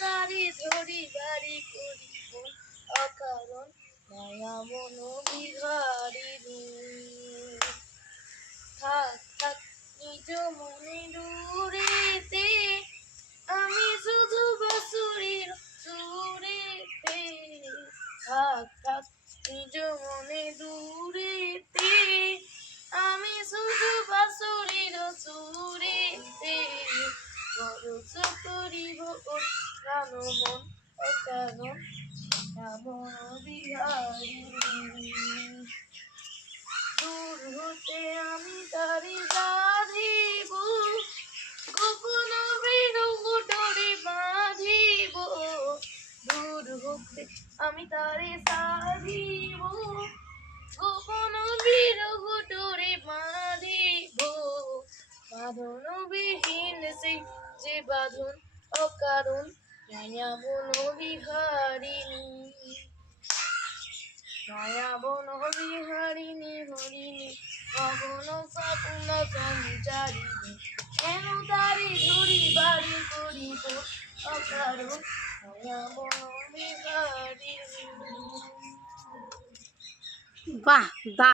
তারি ধরি বাড়ি করিব অকারণ মায়া মন বিহারিণী। থাক থাক নিজ মনে দূরেতে, আমি শুধু বাঁশুরির সুরেতে। থাক থাক নিজ মনে দূরেতে, আমি শুধু বাঁশুরির সুরেতে। বরজ করিব প্রাণ মন অকারণ মন বিহারিণী। দূর হতে আমি তারি বাঁধিব, গোপন বিরহ ডোরে বাঁধিব। দূর হতে আমি তারে সাধিব, গোপন বিরহ ডোরে বাঁধিব। বাঁধন বিহীন সেই যে বাঁধন অকারণ মায়া মন বিহারিণী। মায়া বন বিহারিণী হরিণী গগন স্বপ্ন সঞ্চারিণী। কেন তারি ধরি বাড়ি করিব অকারণ মায়া বন বিহারিণী। বাহ।